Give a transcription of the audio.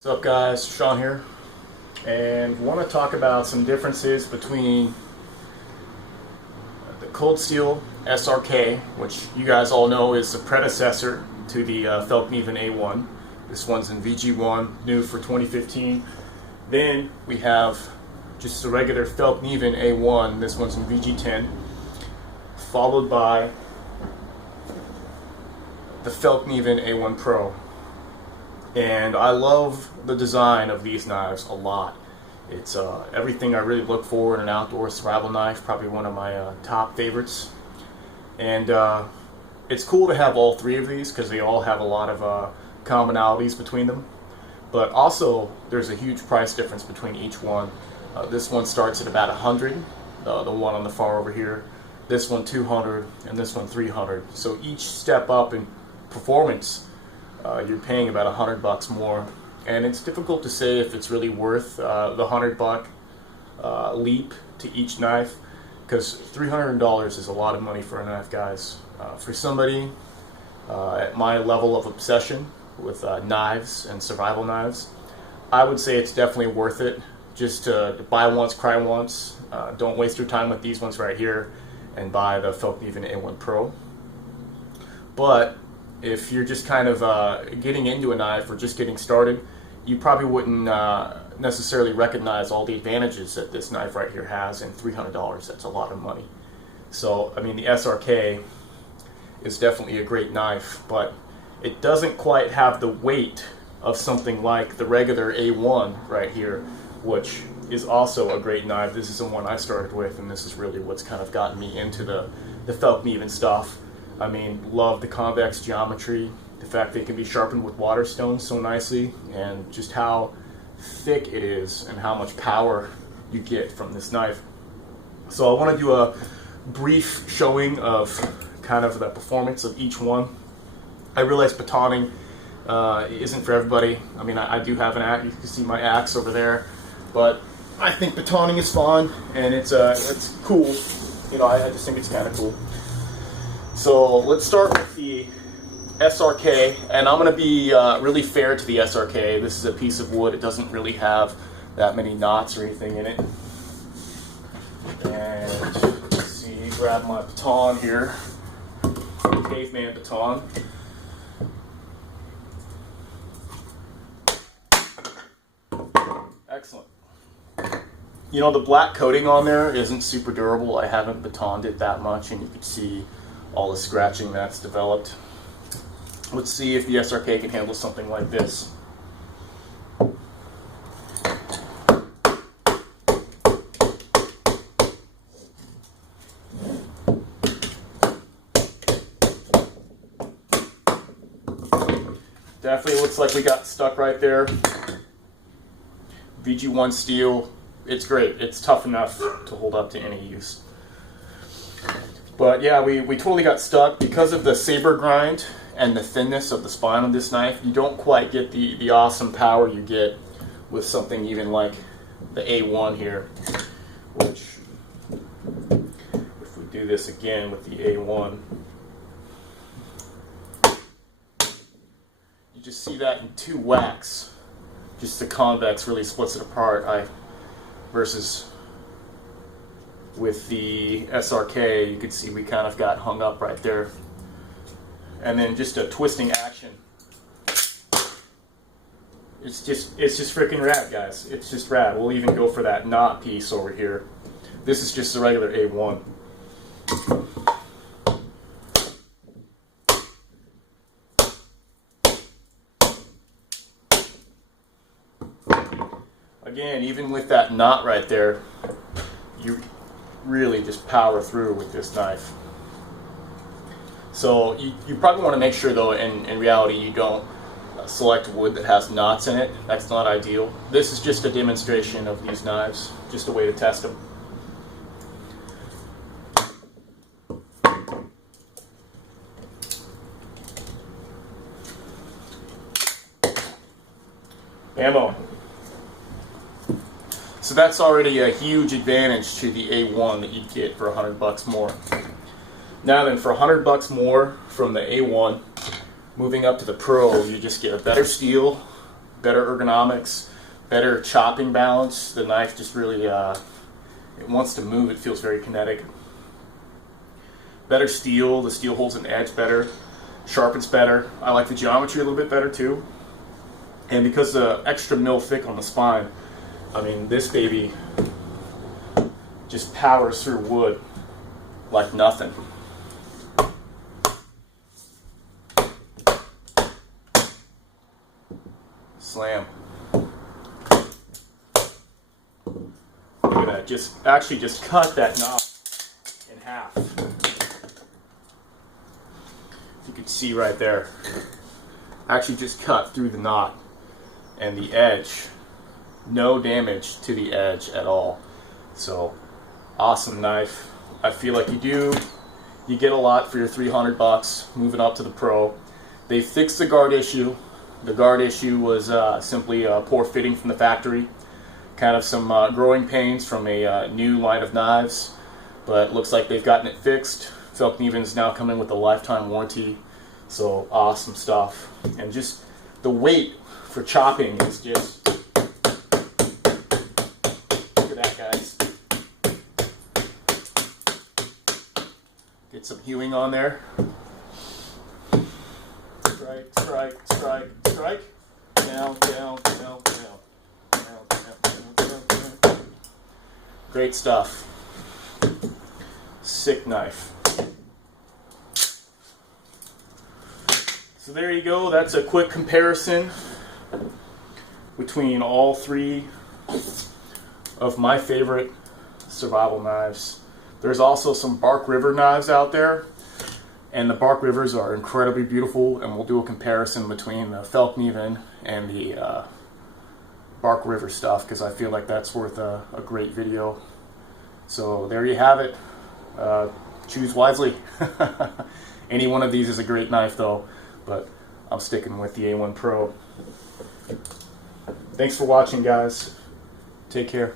What's up guys, Sean here, and want to talk about some differences between the Cold Steel SRK, which you guys all know is the predecessor to the Felkneven A1. This one's in VG1, new for 2015. Then we have just the regular Felkneven A1, this one's in VG10, followed by the Felkneven A1 Pro. And I love the design of these knives a lot. It's everything I really look for in an outdoor survival knife, probably one of my top favorites. And it's cool to have all three of these because they all have a lot of commonalities between them. But also, there's a huge price difference between each one. This one starts at about $100, the one on the far over here. This one $200, and this one $300. So each step up in performance, you're paying about $100 more, and it's difficult to say if it's really worth the $100 leap to each knife, because $300 is a lot of money for a knife, guys. For somebody at my level of obsession with knives and survival knives, I would say it's definitely worth it. Just to buy once, cry once. Don't waste your time with these ones right here, and buy the Felkneven A1 Pro. But if you're just kind of getting into a knife or just getting started, you probably wouldn't necessarily recognize all the advantages that this knife right here has, and $300, that's a lot of money. So, I mean, the SRK is definitely a great knife, but it doesn't quite have the weight of something like the regular A1 right here, which is also a great knife. This is the one I started with, and this is really what's kind of gotten me into the Felkneven stuff. I mean, love the convex geometry, the fact that it can be sharpened with water stones so nicely, and just how thick it is and how much power you get from this knife. So I want to do a brief showing of kind of the performance of each one. I realize batoning isn't for everybody. I mean, I do have an axe. You can see my axe over there, but I think batoning is fun, and it's cool. You know, I just think it's kind of cool. So let's start with the SRK, and I'm going to be really fair to the SRK. This is a piece of wood. It doesn't really have that many knots or anything in it. And let's see, grab my baton here, caveman baton. Excellent. You know, the black coating on there isn't super durable. I haven't batoned it that much, and you can see all the scratching that's developed. Let's see if the SRK can handle something like this. Definitely looks like we got stuck right there. VG1 steel, it's great. It's tough enough to hold up to any use. But yeah, we totally got stuck because of the saber grind and the thinness of the spine on this knife. You don't quite get the awesome power you get with something even like the A1 here, which, if we do this again with the A1, you just see that in two whacks. Just the convex really splits it apart. Versus with the SRK, you can see we kind of got hung up right there. And then just a twisting action. It's just freaking rad, guys. It's just rad. We'll even go for that knot piece over here. This is just the regular A1. Again, even with that knot right there, you really just power through with this knife. So you probably want to make sure, though, in reality, you don't select wood that has knots in it. That's not ideal. This is just a demonstration of these knives, just a way to test them. Ammo. So that's already a huge advantage to the A1 that you'd get for $100 more. Now then, for $100 more from the A1, moving up to the Pro, you just get a better steel, better ergonomics, better chopping balance. The knife just really, it wants to move. It feels very kinetic. Better steel. The steel holds an edge better, sharpens better. I like the geometry a little bit better too. And because the extra mil thick on the spine, I mean, this baby just powers through wood like nothing. Slam. Look at that. Just cut that knob in half. You can see right there. Actually just cut through the knot and the edge. No damage to the edge at all. So awesome knife. I feel like you get a lot for your $300 moving up to the Pro. They fixed the guard issue. The guard issue was simply poor fitting from the factory. Kind of some growing pains from a new line of knives, but looks like they've gotten it fixed. Felkniven is now coming with a lifetime warranty, so awesome stuff. And just the weight for chopping is just, look at that, guys. Get some hewing on there. Strike, strike, strike, strike. Down, down, down, down. Down, down, down, down, down. Great stuff. Sick knife. So there you go. That's a quick comparison between all three of my favorite survival knives. There's also some Bark River knives out there, and the Bark Rivers are incredibly beautiful, and we'll do a comparison between the Felkniven and the Bark River stuff, because I feel like that's worth a great video. So there you have it. Choose wisely. Any one of these is a great knife though, but I'm sticking with the A1 Pro. Thanks for watching, guys. Take care.